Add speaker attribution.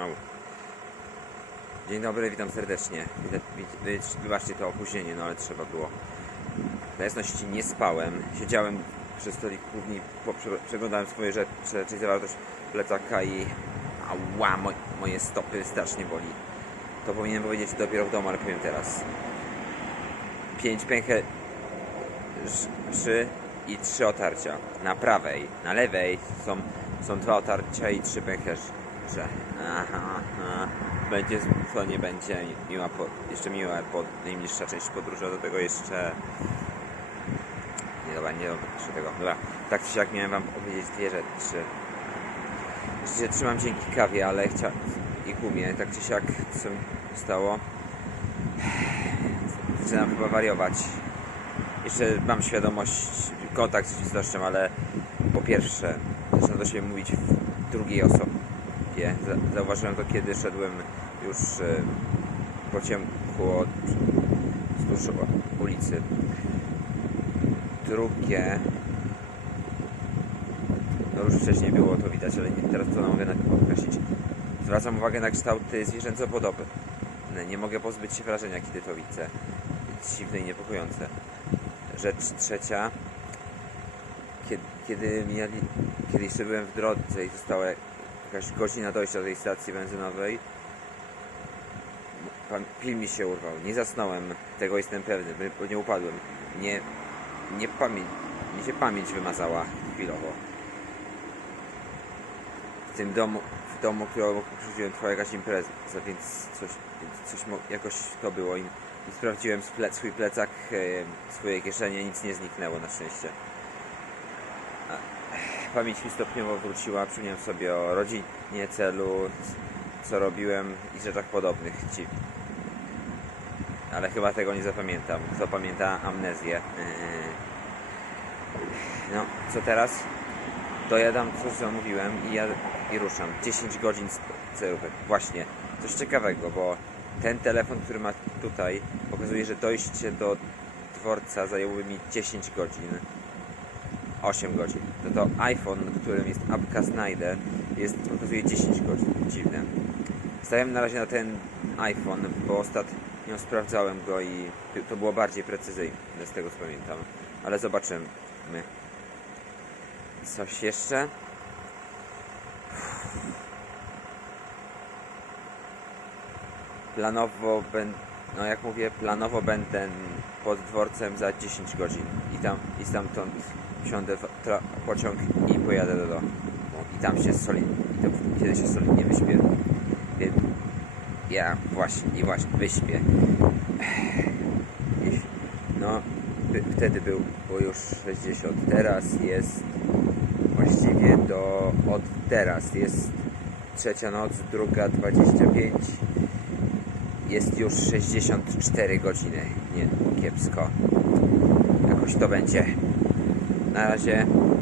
Speaker 1: Wow. Dzień dobry, witam serdecznie. Wy- wy- wy- Wybaczcie to opóźnienie, no ale trzeba było. Dla jasności nie spałem. Siedziałem przy stoliku prze- przeglądałem swoje rzeczy, czyli zawartość plecaka i ała, moj, moje stopy strasznie boli. To powinienem powiedzieć dopiero w domu, ale powiem teraz. Pięć pęcherz i trzy otarcia. Na prawej, na lewej są, są dwa otarcia i trzy pęcherze. Aha, aha. Będzie, co nie będzie miła, po, jeszcze miła pod, najbliższa część podróży, a do tego jeszcze... Nie, dobra, nie jeszcze tego. Dobra, tak czy siak miałem wam powiedzieć dwie rzeczy. Jeszcze się trzymam dzięki kawie, ale chcia... i gumie, tak czy siak, co mi stało? Zaczynam chyba wariować. Jeszcze mam świadomość, kontakt z rzeczywistością, ale po pierwsze, zaczynam do siebie mówić w drugiej osobie. Za- Zauważyłem to, kiedy szedłem już e, po ciemku od wzdłuż ulicy. Drugie, no już wcześniej było to widać, ale nie, teraz to mogę nakreślić. Zwracam uwagę na kształty zwierzęco podoby. Nie mogę pozbyć się wrażenia, kiedy to widzę. Dziwne i niepokojące. Rzecz trzecia. Kiedy, kiedy, mijali, kiedy jeszcze byłem w drodze i została jakaś godzina dojścia do tej stacji benzynowej, film mi się urwał. Nie zasnąłem, tego jestem pewny, bo nie upadłem. Nie, nie pamięć, mi się pamięć wymazała chwilowo. W tym domu, w domu, którego przychodziłem, trwała jakaś impreza, więc coś, coś jakoś to było i, i sprawdziłem sple, swój plecak, e, swoje kieszenie, nic nie zniknęło na szczęście. A, pamięć mi stopniowo wróciła, przypomniałem sobie o rodzinie, celu, co robiłem i rzeczach podobnych. Ci. Ale chyba tego nie zapamiętam. Kto pamięta amnezję? Yy. No, co teraz? Dojadam coś, co mówiłem i, i ruszam. 10 godzin spacerówek. Właśnie. Coś ciekawego, bo ten telefon, który ma tutaj, pokazuje, że dojście do dworca zajęłoby mi 10 godzin. 8 godzin. No to iPhone, którym jest apka Snyder, jest, pokazuje 10 godzin. Dziwne. Stawiam na razie na ten iPhone, bo ostatnio sprawdzałem go i to było bardziej precyzyjne, z tego co pamiętam. Ale zobaczymy. Coś jeszcze? Planowo będę, no jak mówię, planowo będę pod dworcem za 10 godzin i tam i stamtąd wsiądę w pociąg i pojadę do domu. I tam się solidnie, kiedy się solidnie wyśpię. Ja właśnie, i właśnie wyśpię. No, wtedy było już 60, teraz jest właściwie do od teraz jest trzecia noc, druga 25 jest już 64 godziny nie kiepsko jakoś to będzie na razie i